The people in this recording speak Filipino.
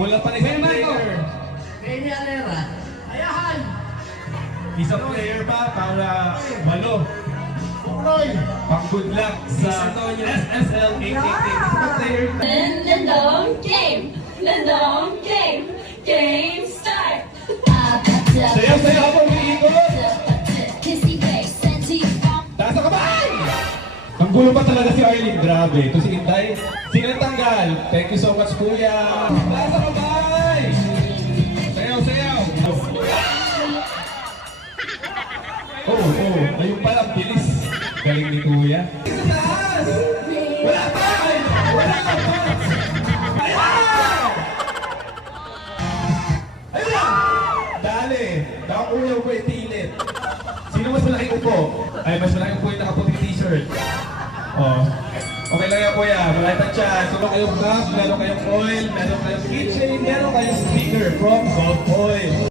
Kulang pa rin sa player. Baby Alera. Ayahan! Isang player pa para malo. Bukloy! Pang good luck sa SSL 888. Isang player. Nandong game! Nandong game! Game start! Sayaw-sayaw ako umiikot. Taas ang kamay! Ang gulo pa talaga si Arlene. Grabe. Ito si Intay. Sino ang tanggal? Thank you so much, Kuya. Taas ang kamay! Sayaw-sayaw. Oh. Ayun pala, bilis. Galing ni Kuya. Taas! Wala pa! Wala ka pa! Ayan! Ayun! Dali! Nakakuya ko yung tilit. Sino mas malaking upo? Ay, mas malaking upo yung nakaputing t-shirt. Oh. Okay lang yan, Kuya. Malay pa chance. Meron kayong cup, meron kayong oil, meron kayong keychain, meron kayong sticker from Gold Oil.